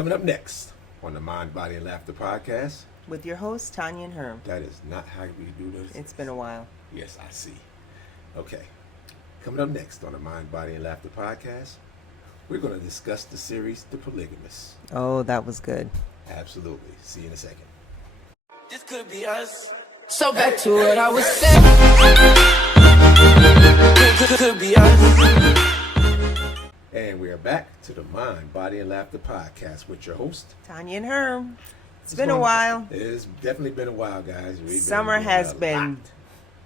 Coming up next on the Mind, Body, and Laughter podcast. With your hosts, Tanya and Herm. That is not how we do this. It's been a while. Yes, I see. Okay. Coming up next on the Mind, Body, and Laughter podcast, we're going to discuss the series The Polygamist. Oh, that was good. Absolutely. See you in a second. This could be us. So back to what I was saying. Could be us. And we are back to the Mind, Body, and Laughter podcast with your host, Tanya and Herm. It's been a while. It's definitely been a while, guys. Summer has been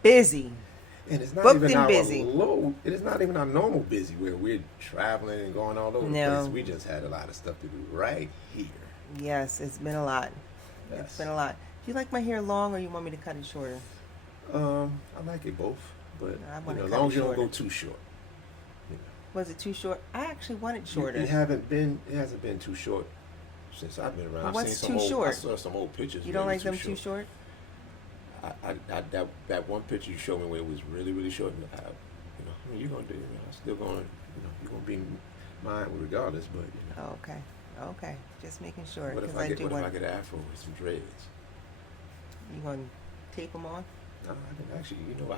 busy. And it's not Booked even and our busy. It is not even our normal busy where we're traveling and going all over the place. We just had a lot of stuff to do right here. Yes, it's been a lot. Yes. It's been a lot. Do you like my hair long or you want me to cut it shorter? I like it both, but as long as you don't go too short. Was it too short? I actually want it shorter. It hasn't been too short since I've been around. What's too short? I saw some old pictures. You don't like them too short? That one picture you showed me where it was really, really short. You're gonna do. Still going. You're gonna be mine regardless. But Okay. Just making sure. What if I get an afro with some dreads? You gonna tape them on? No, I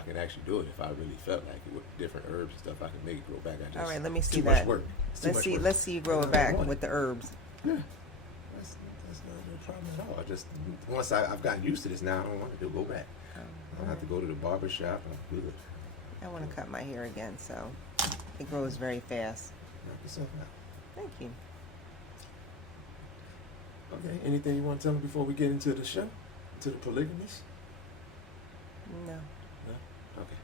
can actually do it if I really felt like it with different herbs and stuff. I can make it grow back. All right, let me see too that. Much work. Let's see you grow it back with the herbs. Yeah, that's no problem at all. I just once I've gotten used to this now, I don't want to go back. I don't have to go to the barber shop. I'm good. I want to cut my hair again, so it grows very fast. Knock yourself out. Thank you. Okay. Anything you want to tell me before we get into the show? To the Polygamist? No. Okay.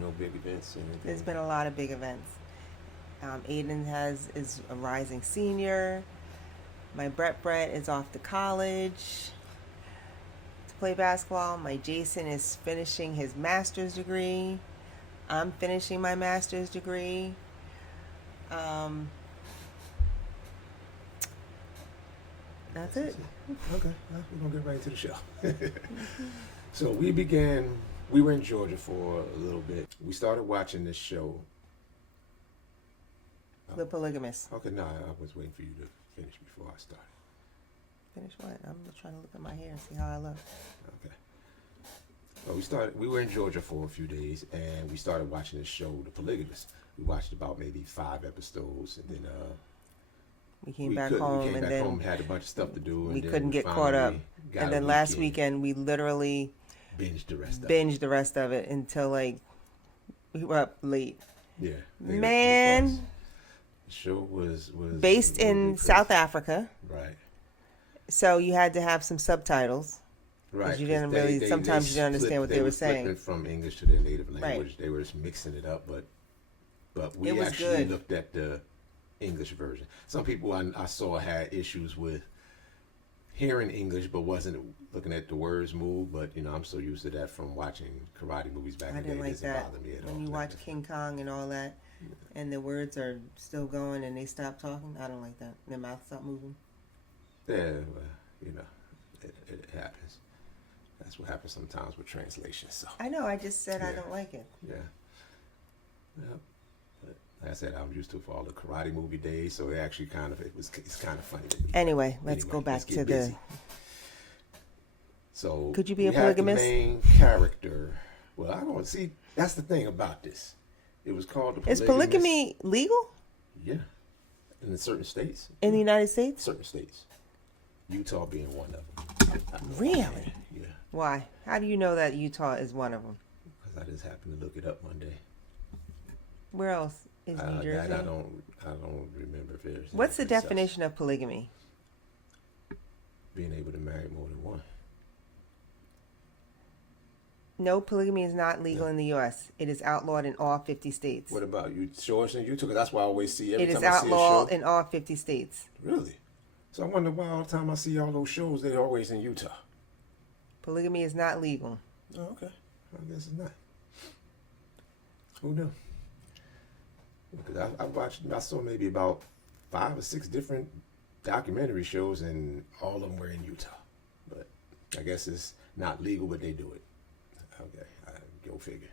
No big events. Anything. There's been a lot of big events. Aiden is a rising senior. My Brett is off to college to play basketball. My Jason is finishing his master's degree. I'm finishing my master's degree. That's it. Okay, we're going to get right into the show. So we were in Georgia for a little bit. We started watching this show. The Polygamist. Okay, no, I was waiting for you to finish before I started. Finish what? I'm just trying to look at my hair and see how I look. Okay. Well, we were in Georgia for a few days, and we started watching this show, The Polygamist. We watched about maybe 5 episodes, and then we came back home and had a bunch of stuff to do. We couldn't get caught up. And then last weekend, we literally binged the rest of it until we were up late. Yeah. Man. The show was based in South Africa. Right. So you had to have some subtitles. Right. Because you didn't sometimes you didn't understand what they were saying. From English to their native language. Right. They were just mixing it up, but we actually good. Looked at the English version. Some people I saw had issues with hearing English but wasn't looking at the words move. But I'm so used to that from watching karate movies back in the day. I didn't like that. Bother me at all. When you watch King Kong and all that, and the words are still going and they stop talking, I don't like that. Their mouth stop moving. Yeah, well, it happens. That's what happens sometimes with translation. So I know. I just said I don't like it. Yeah. But like I said, I'm used to it for all the karate movie days, so it's kind of funny. Anyway, let's go back to the. So could you be a polygamist? The main character. Well, I don't see. That's the thing about this. It was called the Polygamist. Is polygamy legal? Yeah, in certain states. In the United States? Certain states. Utah being one of them. Really? Yeah. Why? How do you know that Utah is one of them? Because I just happened to look it up one day. Where else is New Jersey? I don't remember if there's. What's the definition of polygamy? Being able to marry more than one. No, polygamy is not legal in the U.S. It is outlawed in all 50 states. What about you? Show us in Utah, because that's why I always see every time I see a show. It is outlawed in all 50 states. Really? So I wonder why all the time I see all those shows, they're always in Utah. Polygamy is not legal. Oh, okay. I guess it's not. Who knew? Because I saw maybe about 5 or 6 different documentary shows, and all of them were in Utah. But I guess it's not legal, but they do it. Okay, go figure.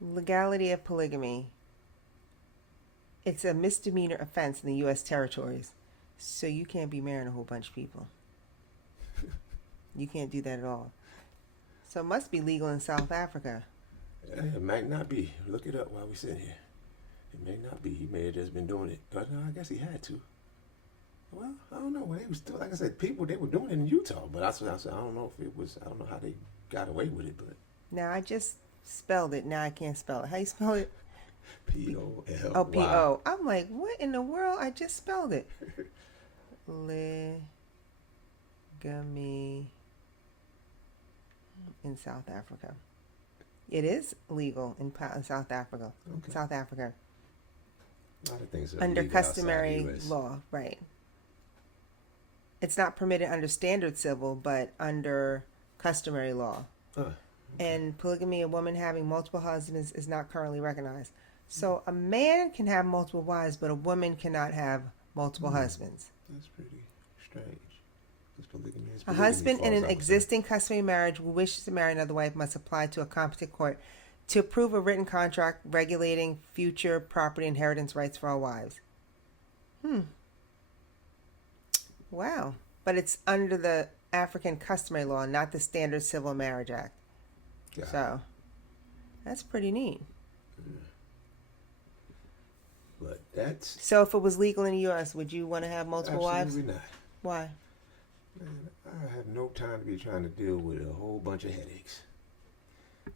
Legality of polygamy. It's a misdemeanor offense in the U.S. territories. So you can't be marrying a whole bunch of people. You can't do that at all. So it must be legal in South Africa. It might not be. Look it up while we sit here. It may not be. He may have just been doing it. But no, I guess he had to. Well, I don't know. They was still, like I said, people, they were doing it in Utah. But that's what I said. I don't know if it was, I don't know how they got away with it. But Now I just spelled it. Now I can't spell it. How you spell it? P-O-L-Y. Oh, P-O. I'm like, what in the world? I just spelled it. Polygamy in South Africa. It is legal in South Africa. Okay. South Africa. A lot of things are Under legal outside customary the US. law, right. It's not permitted under standard civil, but under customary law. And polygamy, a woman having multiple husbands, is not currently recognized. So a man can have multiple wives, but a woman cannot have multiple husbands. That's pretty strange. Polygamy is A polygamy husband in falls an out with existing customary marriage who wishes to marry another wife must apply to a competent court to approve a written contract regulating future property inheritance rights for all wives. Wow. But it's under the African customary law, not the Standard Civil Marriage Act. Got it. So that's pretty neat. But that's So if it was legal in the U.S., would you want to have multiple wives? absolutely not. Why? Man, I have no time to be trying to deal with a whole bunch of headaches.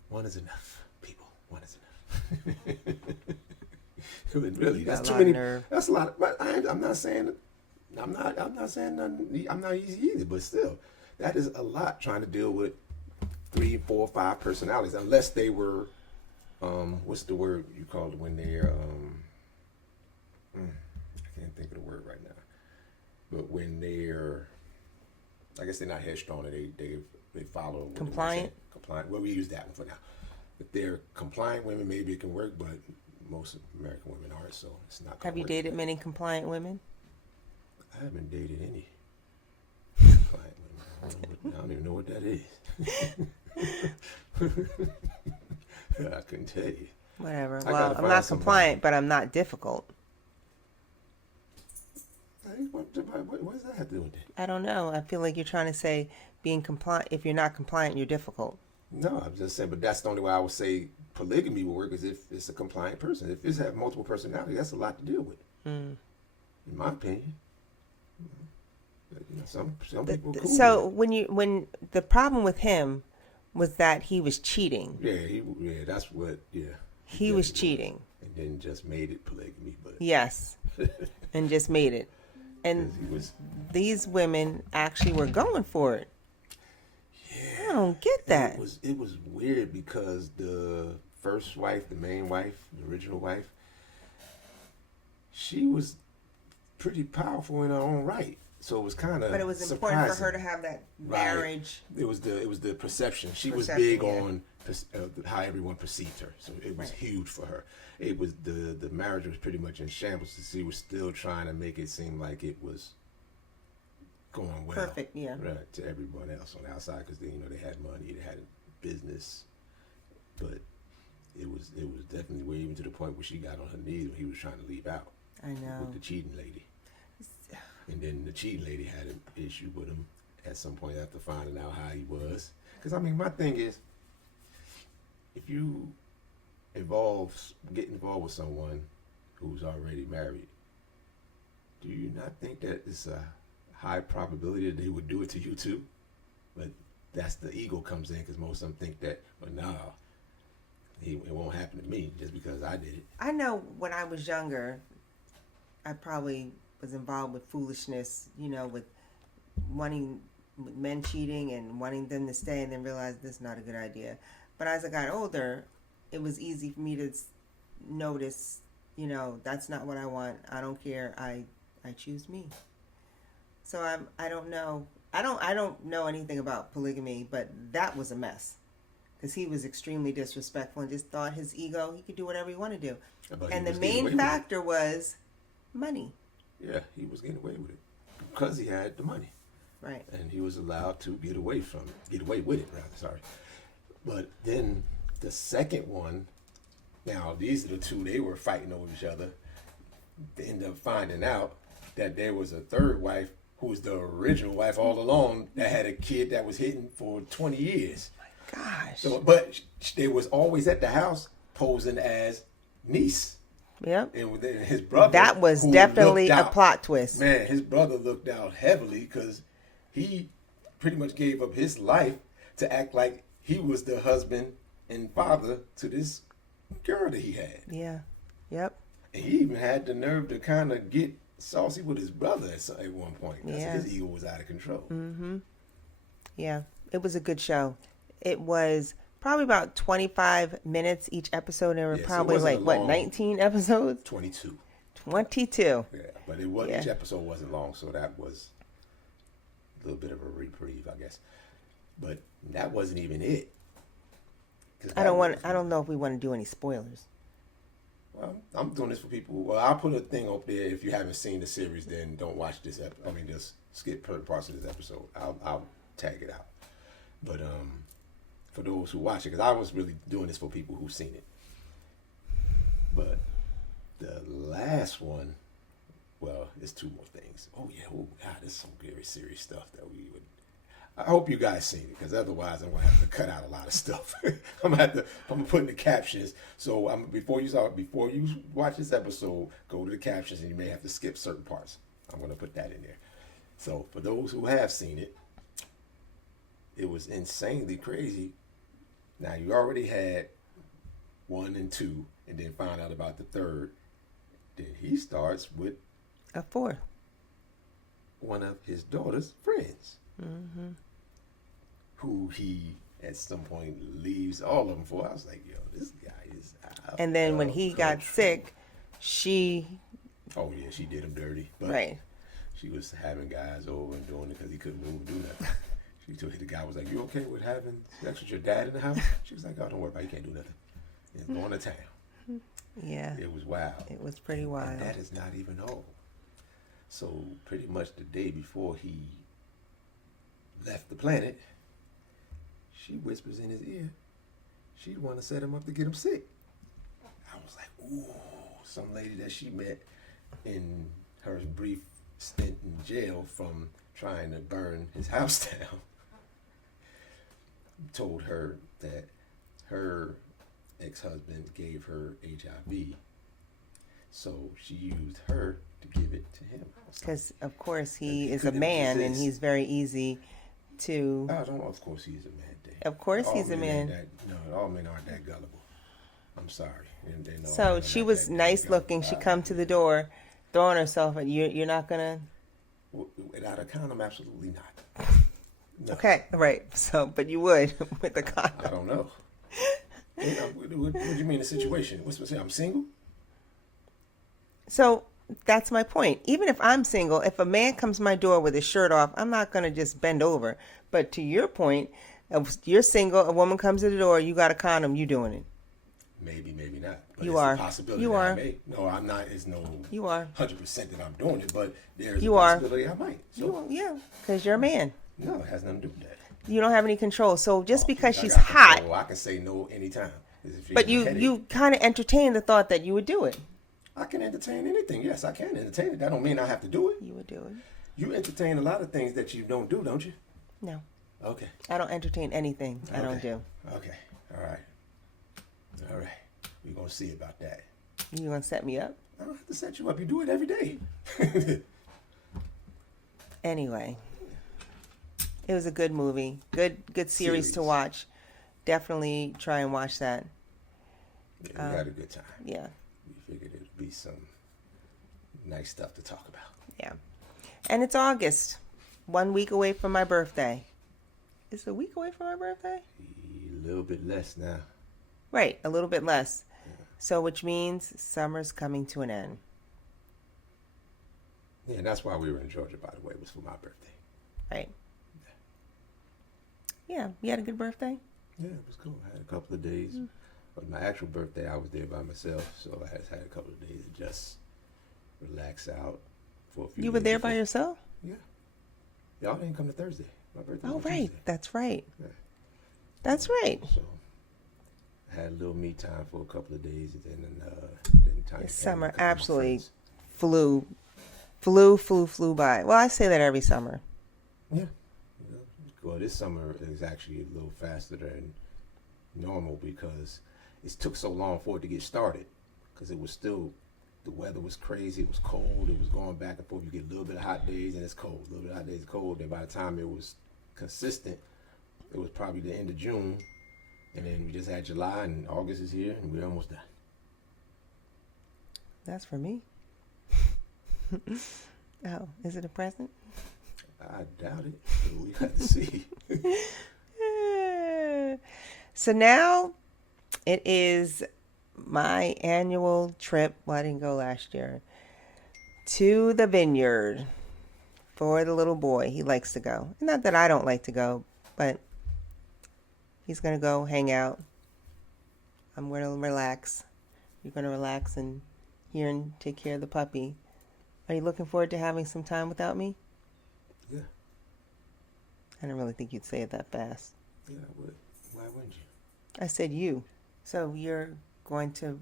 One is enough, people. One is enough. Really, that's got a too lot many. of nerve. That's a lot. But I'm not saying. I'm not saying nothing. I'm not easy either. But still, that is a lot trying to deal with 3, 4, 5 personalities, unless they were. What's the word you call it when they're? I can't think of the word right now. But when they're, I guess they're not headstrong. They follow. what they Compliant? say. Compliant. Well, we use that one for now. If they're compliant women, maybe it can work, but most American women aren't, so it's not. Have you work. dated many compliant women? I haven't dated any compliant women. I don't even know what that is. I couldn't tell you. Whatever. I Well, gotta I'm find not somebody. compliant, but I'm not difficult. Hey, what does that have to do with it? I don't know. I feel like you're trying to say being compliant. If you're not compliant, you're difficult. No, I'm just saying, but that's the only way I would say polygamy will work is if it's a compliant person. If it's have multiple personalities, that's a lot to deal with, in my opinion. But, some people are cool So with when the problem with him was that he was cheating. it. That's what. Yeah, He was cheating. and then just made it polygamy, but Yes, and just made it. And he was. these women actually were going for it. I don't get that. It was weird because the first wife, the main wife, the original wife, she was pretty powerful in her own right. So it was kind of. But it was important for her to have that marriage. It was the perception. She was Perception, big yeah. on how everyone perceived her. So it was huge for her. It was the marriage was pretty much in shambles. She was still trying to make it seem like it was going well. Perfect, yeah. Right, to everyone else on the outside because they had money, they had a business, but it was definitely way even to the point where she got on her knees when he was trying to leave out I know. with the cheating lady. And then the cheating lady had an issue with him at some point after finding out how he was. Because, my thing is, if you get involved with someone who's already married, do you not think that it's a high probability that they would do it to you too? But that's the ego comes in because most of them think that, it won't happen to me just because I did it. I know when I was younger, I probably was involved with foolishness, with wanting men cheating and wanting them to stay and then realize this is not a good idea. But as I got older, it was easy for me to notice, that's not what I want. I don't care. I choose me. So I don't know. I don't know anything about polygamy, but that was a mess. Because he was extremely disrespectful and just thought his ego, he could do whatever he wanted to do. But And he the was getting away main with it. factor was money. Yeah, he was getting away with it because he had the money. Right. And he was allowed to get away with it, rather, sorry. But then the second one, now these are the two, they were fighting over each other they end up finding out that there was a third wife who was the original wife all along that had a kid that was hidden for 20 years. Gosh. So, but they was always at the house posing as niece. Yep. And then his brother. That was who definitely looked a out, plot twist. Man, his brother looked out heavily because he pretty much gave up his life to act like he was the husband and father to this girl that he had. Yeah. Yep. And he even had the nerve to kind of get saucy with his brother at one point. Yeah. His ego was out of control. Mm-hmm. Yeah. It was a good show. It was probably about 25 minutes each episode. There were probably like, what, 19 episodes? 22. 22. Yeah, but it was, Yeah. each episode wasn't long, so that was a little bit of a reprieve, I guess. But that wasn't even it. I don't know if we want to do any spoilers. Well, I'm doing this for people. Well, I'll put a thing up there. If you haven't seen the series, then don't watch this episode. Just skip parts of this episode. I'll tag it out. But for those who watch it, because I was really doing this for people who've seen it. But the last one, well, there's two more things. Oh yeah, oh God, there's some very serious stuff that we would. I hope you guys seen it, because otherwise I'm gonna have to cut out a lot of stuff. I'm gonna put in the captions. So before you watch this episode, go to the captions, and you may have to skip certain parts. I'm gonna put that in there. So for those who have seen it, it was insanely crazy. Now you already had 1 and 2, and then found out about the third. Then he starts with A fourth. one of his daughter's friends, Mm-hmm. who he at some point leaves all of them for. I was like, yo, this guy is out. And then when of he got control. sick, she. Oh yeah, she did him dirty. But Right. she was having guys over and doing it because he couldn't move and do nothing. She told the guy was like, "You okay with having sex with your dad in the house?" She was like, "Oh, don't worry about it. You can't do nothing." And going to town. Yeah. It was wild. It was pretty wild. And that is not even all. So pretty much the day before he left the planet, she whispers in his ear she'd want to set him up to get him sick. I was like, ooh, some lady that she met in her brief stint in jail from trying to burn his house down told her that her ex-husband gave her HIV, so she used her to give it to him. Because, of course, he He is a couldn't man and resist. he's very easy to. I don't know. Of course, he's a man. Of course, All he's a men man. ain't no, all men aren't that gullible. I'm sorry. They know all So men she are was that nice gullible. looking. She come to the door, throwing herself at you. You're not gonna. Without a condom, absolutely not. No. Okay, right. So, but you would with the I condom. don't know. What do you mean the situation? What's I'm single? So that's my point. Even if I'm single, if a man comes to my door with his shirt off, I'm not gonna just bend over. But to your point, if you're single, a woman comes to the door, you got a condom, you doing it. Maybe, maybe not. But You it's are. a possibility You that are. I may. No, I'm not. It's no. You are. 100% that I'm doing it, but there's You a are. possibility I might. So Yeah, because you're a man. no, it has nothing to do with that. You don't have any control. So just because I she's got hot, control. I can say no anytime. If she but has a headache. you kind of entertain the thought that you would do it. I can entertain anything. Yes, I can entertain it. That don't mean I have to do it. You would do it. You entertain a lot of things that you don't do, don't you? No, Okay. I don't entertain anything. I don't do. Okay. All right. All right. We're going to see about that. You gonna set me up? I don't have to set you up. You do it every day. Anyway, it was a good movie. Good series to Series. watch. Definitely try and watch that. Yeah, we had a good time. Yeah, We figured it'd be some nice stuff to talk about. yeah. And it's August. 1 week away from my birthday. Is it a week away from my birthday? A little bit less now. Right, a little bit less. So, which means summer's coming to an end. Yeah, and that's why we were in Georgia, by the way. It was for my birthday. Right? Yeah, you had a good birthday? Yeah, it was cool. I had a couple of days. But my actual birthday, I was there by myself, so I had a couple of days to just relax out for a few You were days there by before- yourself? Yeah. Y'all didn't come to Thursday. My birthday Oh, was right. Tuesday. That's right. Yeah. That's right. So I had a little me time for a couple of days, and then time. This to summer hang with a couple of absolutely friends. flew by. Well, I say that every summer. Yeah. Well, this summer is actually a little faster than normal because it took so long for it to get started. Because it was still, the weather was crazy. It was cold. It was going back and forth. You get a little bit of hot days and it's cold. A little bit of hot days, cold. And by the time it was consistent, it was probably the end of June. And then we just had July and August is here and we're almost done. That's for me. Oh, is it a present? I doubt it. But we got to see. So now it is my annual trip. Well, I didn't go last year. To the vineyard for the little boy. He likes to go. Not that I don't like to go, but he's going to go hang out. I'm going to relax. You're going to relax and here and take care of the puppy. Are you looking forward to having some time without me? Yeah. I don't really think you'd say it that fast. Yeah, I would. Why wouldn't you? I said you. So you're going to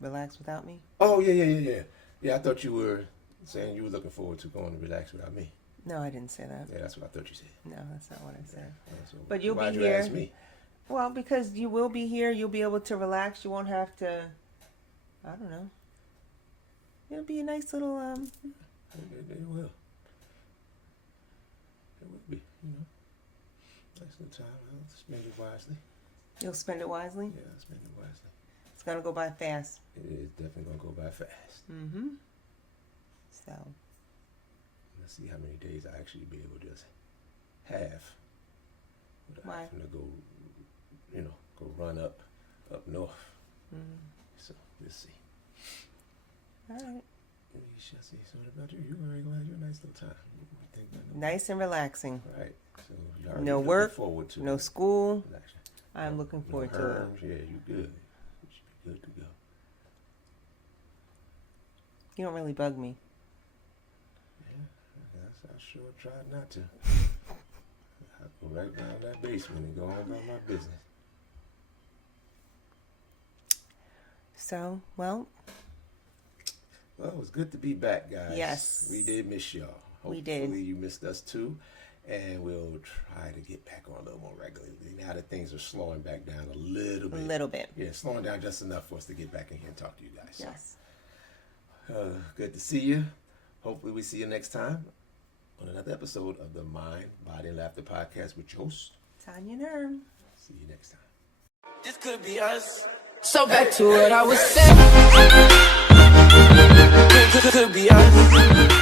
relax without me? Oh, yeah. Yeah, I thought you were saying you were looking forward to going to relax without me. No, I didn't say that. Yeah, that's what I thought you said. No, that's not what I said. Yeah, so But you'll why'd be you here. ask me? Well, because you will be here. You'll be able to relax. You won't have to, I don't know. It'll be a nice little, It will. It will be, Nice little time. I'll spend it wisely. You'll spend it wisely? Yeah, I'll spend it wisely. It's going to go by fast. It is definitely going to go by fast. Mm-hmm. So. Let's see how many days I actually be able to just have. Without Why? having to go, go run up north. Mm-hmm. So, we'll see. All right. We shall see. So what about you? You already going to have your nice little time. What do you think about that? Nice and relaxing. Right. So you already No looking work, forward to no it. school. Relaxing. I'm looking forward to it. Herms. Yeah, you good. You should be good to go. You don't really bug me. Yeah, I sure tried not to. I go right down that basement and go on about my business. So, well, Well, it was good to be back, guys. Yes. We did miss y'all. We did. Hopefully you missed us too. And we'll try to get back on a little more regularly now that things are slowing back down a little bit. a little bit. Yeah, slowing down just enough for us to get back in here and talk to you guys. Yes. Good to see you. Hopefully we see you next time on another episode of the Mind, Body, and Laughter podcast with your host. Tanya Nerm. See you next time. This could be us. So back to what I was saying. Could be us.